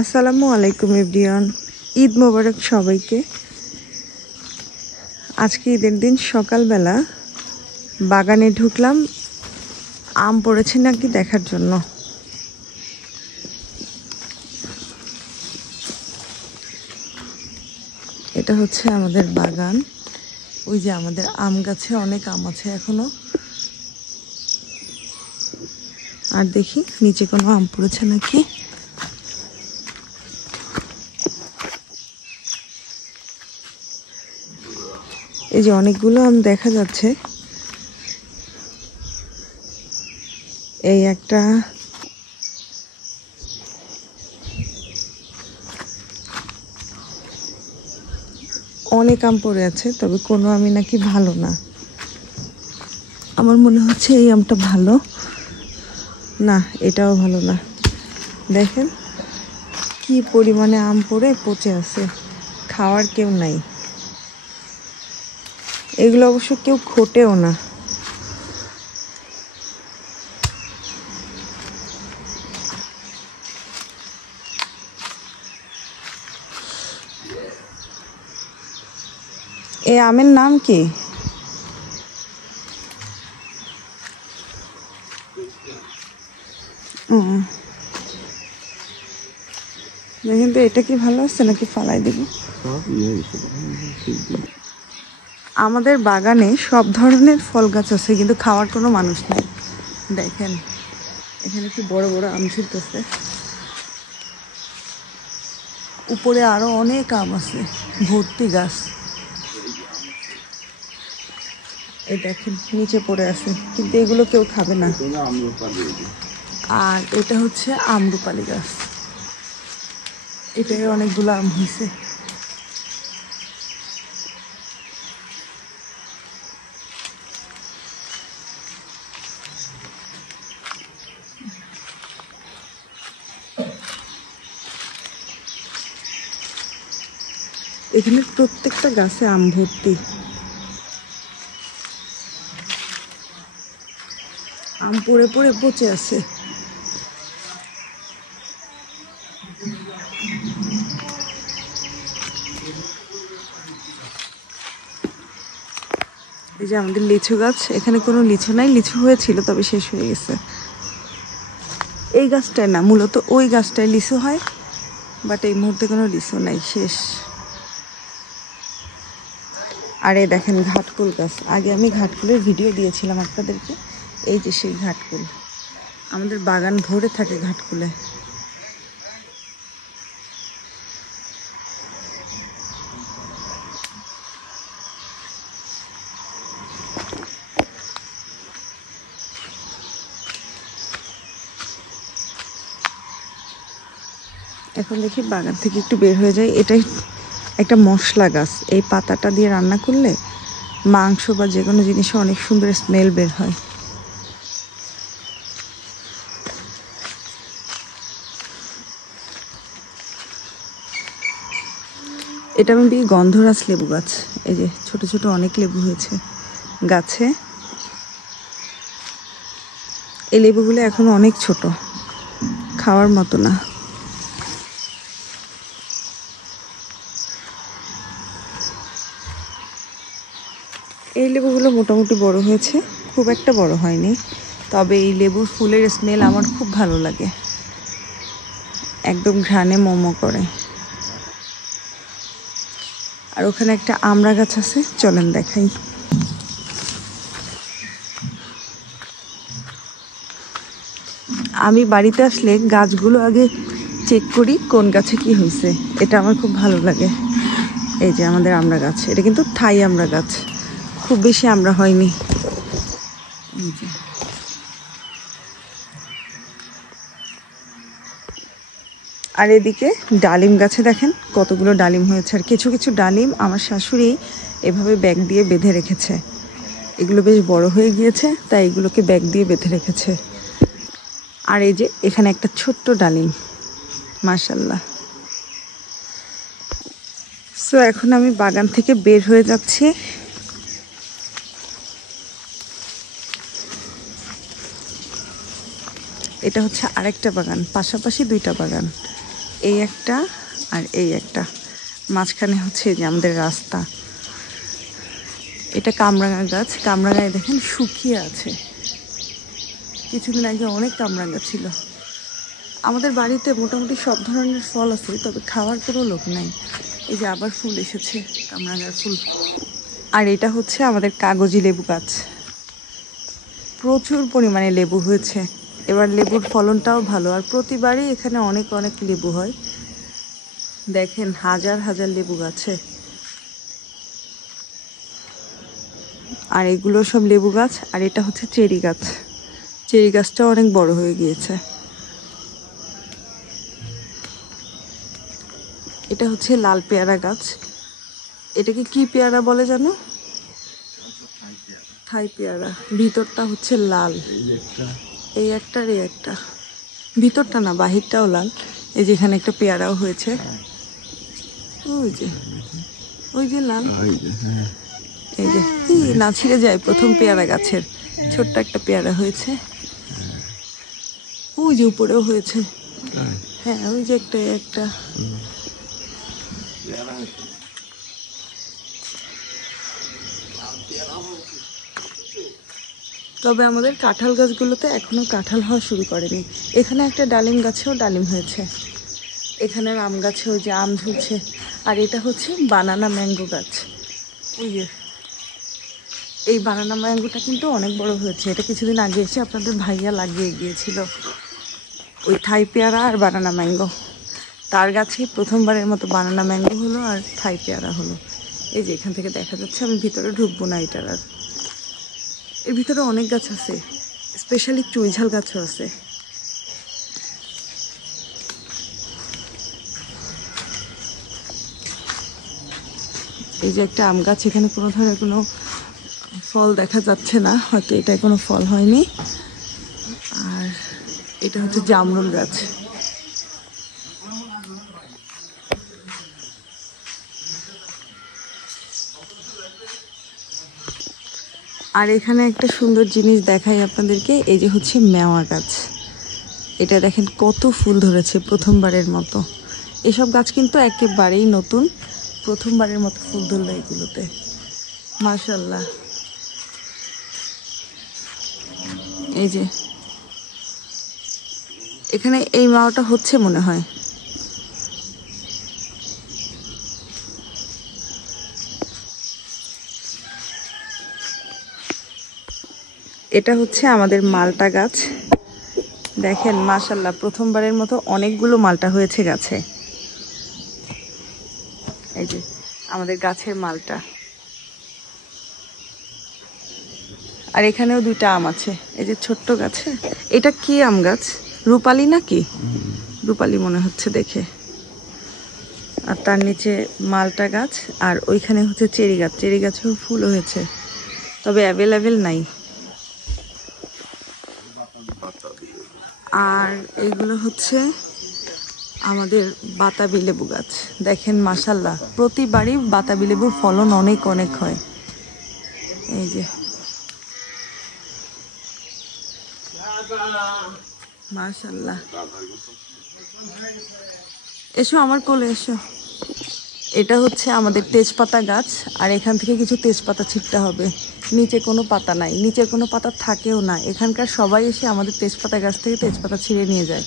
আসসালামু আলাইকুম এভরিওয়ান, ঈদ মোবারক সবাইকে। আজকে ঈদের দিন সকালবেলা বাগানে ঢুকলাম আম পড়েছে নাকি দেখার জন্য। এটা হচ্ছে আমাদের বাগান। ওই যে আমাদের আম গাছে অনেক আম আছে এখনো। আর দেখি নিচে কোনো আম পড়েছে নাকি। এই যে অনেকগুলো আম দেখা যাচ্ছে। এই একটা, অনেক আম পড়ে আছে, তবে কোনো আমি নাকি ভালো না। আমার মনে হচ্ছে এই আমটা ভালো না, এটাও ভালো না। দেখেন কি পরিমাণে আম পড়ে পচে আছে, খাওয়ার কেউ নাই। এগুলো অবশ্য কেউ খোটেও না। এই আমের নাম কি? দেখেন তো এটা কি ভালো আছে নাকি ফালাই দেব। আমাদের বাগানে সব ধরনের ফল গাছ আছে, কিন্তু খাওয়ার কোনো মানুষ নাই। দেখেন এখানে কি বড় বড় আম ঝুলতেছে। উপরে আরো অনেক আম আছে, ভর্তি গাছ। এই দেখেন নিচে পড়ে আছে, কিন্তু এগুলো কেউ খাবে না। আর এটা হচ্ছে আমরুপালি গাছ, এটাই অনেকগুলো আম হয়েছে। এখানে প্রত্যেকটা গাছে আম ভর্তি। আম পড়ে পড়ে পচে আছে। এই যে আমাদের লিচু গাছ, এখানে কোনো লিচু নাই, লিচু হয়েছিল তবে শেষ হয়ে গেছে। এই গাছটায় না, মূলত ওই গাছটায় লিচু হয়, বাট এই মুহূর্তে কোনো লিচু নাই, শেষ। আর এই দেখেন ঘাটকুল গাছ, আগে আমি ঘাটকুলের ভিডিও দিয়েছিলাম আপনাদেরকে। এই যে সেই ঘাটকুল, আমাদের বাগান ভরে থাকে ঘাটকুলে। এখন দেখি বাগান থেকে একটু বের হয়ে যায়। এটাই একটা মশলা গাছ, এই পাতাটা দিয়ে রান্না করলে মাংস বা যে কোনো জিনিসে অনেক সুন্দর স্মেল বের হয়। এটা আমি গন্ধরাজ লেবু গাছ। এই যে ছোট ছোট অনেক লেবু হয়েছে গাছে। এই লেবুগুলো এখন অনেক ছোট, খাওয়ার মতো না। এই লেবুগুলো মোটামুটি বড় হয়েছে, খুব একটা বড় হয়নি, তবে এই লেবুর ফুলের স্মেল আমার খুব ভালো লাগে, একদম ঘ্রাণে মোমো করে। আর ওখানে একটা আমড়া গাছ আছে, চলেন দেখাই। আমি বাড়িতে আসলে গাছগুলো আগে চেক করি কোন গাছে কি হয়েছে, এটা আমার খুব ভালো লাগে। এই যে আমাদের আমড়া গাছ, এটা কিন্তু থাই আমড়া গাছ, খুব বেশি আমড়া হয়নি। আর এদিকে ডালিম গাছে দেখেন কতগুলো ডালিম হয়েছে। আর কিছু কিছু ডালিম আমার শাশুড়ি এভাবে ব্যাগ দিয়ে বেঁধে রেখেছে, এগুলো বেশ বড় হয়ে গিয়েছে তাই এগুলোকে ব্যাগ দিয়ে বেঁধে রেখেছে। আর এই যে এখানে একটা ছোট্ট ডালিম, মাশাল্লাহ। সো এখন আমি বাগান থেকে বের হয়ে যাচ্ছি। এটা হচ্ছে আরেকটা বাগান, পাশাপাশি দুইটা বাগান। এই একটা আর এই একটা, মাঝখানে হচ্ছে যে আমাদের রাস্তা। এটা কামরাঙা গাছ। কামরাঙায় দেখেন শুকিয়ে আছে, কিছুদিন আগে অনেক কামরাঙা ছিল। আমাদের বাড়িতে মোটামুটি সব ধরনের ফল আছে, তবে খাওয়ার কোনো লোক নাই। এই যে আবার ফুল এসেছে, কামরাঙার ফুল। আর এটা হচ্ছে আমাদের কাগজি লেবু গাছ, প্রচুর পরিমাণে লেবু হয়েছে এবার। লেবুর ফলনটাও ভালো, আর প্রতিবারই এখানে অনেক অনেক লেবু হয়। দেখেন হাজার হাজার লেবু গাছে। আর এগুলো সব লেবু গাছ। আর এটা হচ্ছে চেরি গাছ। চেরি গাছটাও অনেক বড় হয়ে গিয়েছে। এটা হচ্ছে লাল পেয়ারা গাছ। এটাকে কি পেয়ারা বলে জানো? থাই পেয়ারা। ভিতরটা হচ্ছে লাল। এই একটা আর এই একটা, ভিতরটা না বাহিরটাও লাল। এই যেখানে একটা পেয়ারাও হয়েছে, ওই যে লাল। এই যে না ছিঁড়ে যায়, প্রথম পেয়ারা গাছের ছোট্ট একটা পেয়ারা হয়েছে। ওই যে উপরেও হয়েছে। হ্যাঁ ওই যে একটা। তবে আমাদের কাঁঠাল গাছগুলোতে এখনো কাঁঠাল হওয়া শুরু করেনি। এখানে একটা ডালিম গাছেও ডালিম হয়েছে, এখানের আম গাছেও যে আম ধরছে। আর এটা হচ্ছে বানানা ম্যাঙ্গো গাছ। ওই যে এই বানানা ম্যাঙ্গোটা কিন্তু অনেক বড় হয়েছে। এটা কিছুদিন আগে এসে আপনাদের ভাইয়া লাগিয়ে গিয়েছিল, ওই থাই পেয়ারা আর বানানা ম্যাঙ্গো। তার গাছে প্রথমবারের মতো বানানা ম্যাঙ্গো হলো আর থাই পেয়ারা হলো। এই যে এখান থেকে দেখা যাচ্ছে, আমি ভিতরে ঢুকবো না এটার। আর এর ভিতরে অনেক গাছ আছে, স্পেশালি চুইঝাল গাছও আছে। এই যে একটা আম গাছ, এখানে কোনো ধরনের কোনো ফল দেখা যাচ্ছে না, হয়তো এটায় কোনো ফল হয়নি। আর এটা হচ্ছে জামরুল গাছ। আর এখানে একটা সুন্দর জিনিস দেখাই আপনাদেরকে, এই যে হচ্ছে মেওয়া গাছ। এটা দেখেন কত ফুল ধরেছে প্রথমবারের মতো। এসব গাছ কিন্তু একেবারেই নতুন, প্রথমবারের মতো ফুল ধরলো এগুলোতে, মাশাআল্লাহ। এই যে এখানে এই মাওয়াটা হচ্ছে মনে হয়। এটা হচ্ছে আমাদের মালটা গাছ। দেখেন মাশাআল্লাহ, প্রথমবারের মতো অনেকগুলো মালটা হয়েছে গাছে। এই যে আমাদের গাছের মালটা। আর এখানেও দুইটা আম আছে, এই যে ছোট্ট গাছে। এটা কি আম গাছ? রূপালী নাকি? রূপালী মনে হচ্ছে দেখে। আর তার নিচে মালটা গাছ, আর ওইখানে হচ্ছে চেরি গাছ। চেরি গাছেও ফুল হয়েছে, তবে অ্যাভেলেবেল নাই। আর এইগুলো হচ্ছে আমাদের বাতাবি লেবু গাছ। দেখেন মাশাআল্লাহ, প্রতিবারই বাতাবি লেবুর ফলন অনেক অনেক হয়। এই যে মাশাআল্লাহ। এসো আমার কোলে এসো। এটা হচ্ছে আমাদের তেজপাতা গাছ। আর এখান থেকে কিছু তেজপাতা ছিঁড়তে হবে। নিচে কোনো পাতা নাই, নিচে কোনো পাতা থাকেও না। এখানকার সবাই এসে আমাদের তেজপাতা গাছ থেকে তেজপাতা ছিঁড়ে নিয়ে যায়,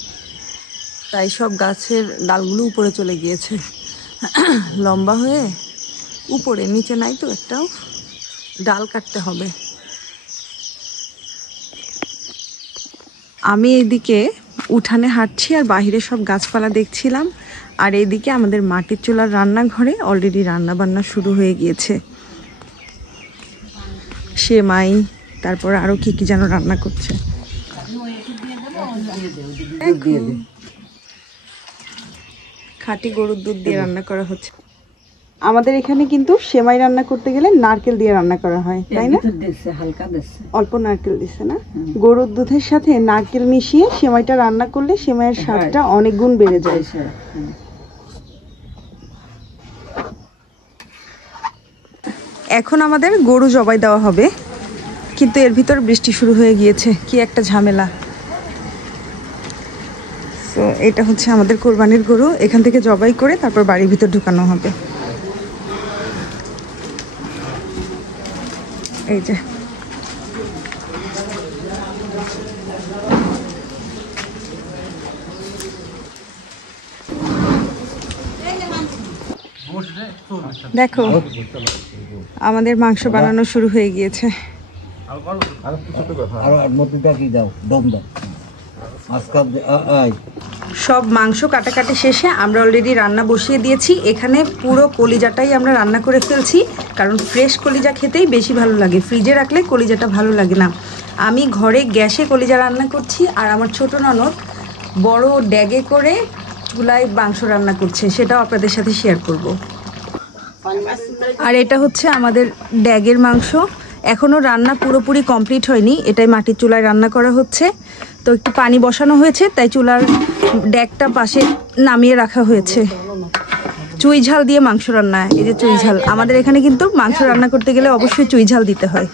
তাই সব গাছের ডালগুলো উপরে চলে গিয়েছে লম্বা হয়ে উপরে, নিচে নাই তো একটাও। ডাল কাটতে হবে। আমি এইদিকে উঠানে হাঁটছি আর বাহিরে সব গাছপালা দেখছিলাম। আর এইদিকে আমাদের মাটির চুলার রান্নাঘরে অলরেডি রান্না বান্না শুরু হয়ে গিয়েছে। সেমাই, তারপর আরো কি কি যেন রান্না করছে। খাঁটি গরুর দুধ দিয়ে রান্না করা হচ্ছে। আমাদের এখানে কিন্তু সেমাই রান্না করতে গেলে নারকেল দিয়ে রান্না করা হয়, তাই না? অল্প নারকেল দিছে না? গরুর দুধের সাথে নারকেল মিশিয়ে সেমাইটা রান্না করলে সেমাইয়ের স্বাদটা অনেক গুণ বেড়ে যায়। এখন আমাদের গরু জবাই দেওয়া হবে, কিন্তু এর ভিতর বৃষ্টি শুরু হয়ে গিয়েছে। কি একটা ঝামেলা। তো এটা হচ্ছে আমাদের কোরবানির গরু, এখান থেকে জবাই করে তারপর বাড়ির ভিতর ঢুকানো হবে। এই যে দেখো আমাদের মাংস বানানো শুরু হয়ে গিয়েছে। সব মাংস কাটাকাটি শেষে আমরা অলরেডি রান্না বসিয়ে দিয়েছি। এখানে পুরো কলিজাটাই আমরা রান্না করে ফেলছি, কারণ ফ্রেশ কলিজা খেতেই বেশি ভালো লাগে, ফ্রিজে রাখলে কলিজাটা ভালো লাগে না। আমি ঘরে গ্যাসে কলিজা রান্না করছি, আর আমার ছোট ননদ বড় ড্যাগে করে চুলায় মাংস রান্না করছে, সেটাও আপনাদের সাথে শেয়ার করব। আর এটা হচ্ছে আমাদের ড্যাগের মাংস, এখনও রান্না পুরোপুরি কমপ্লিট হয়নি, এটাই মাটির চুলায় রান্না করা হচ্ছে। তো একটু পানি বসানো হয়েছে, তাই চুলার ড্যাগটা পাশে নামিয়ে রাখা হয়েছে। চুই ঝাল দিয়ে মাংস রান্না, এই যে চুই ঝাল, আমাদের এখানে কিন্তু মাংস রান্না করতে গেলে অবশ্যই চুই ঝাল দিতে হয়।